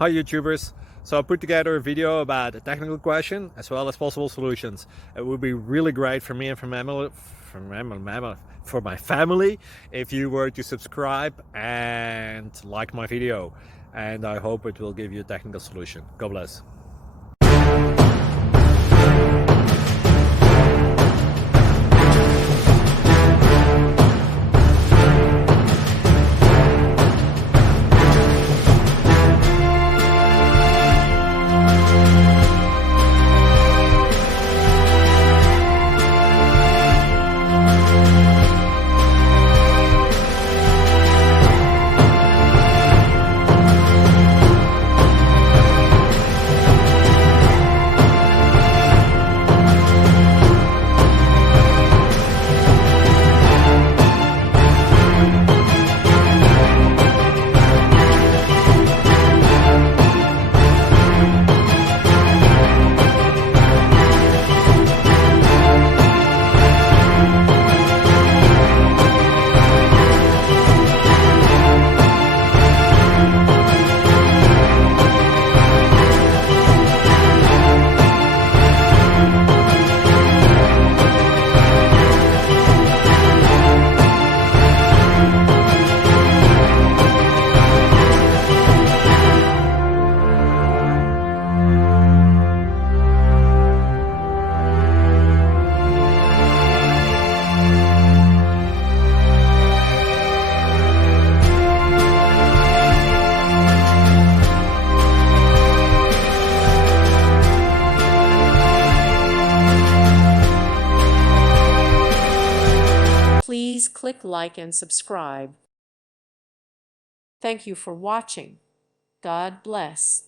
Hi YouTubers! So I put together a video about a technical question as well as possible solutions. It would be really great for me and for my family if you were to subscribe and like my video, and I hope it will give you a technical solution. God bless. Please click like and subscribe. Thank you for watching. God bless.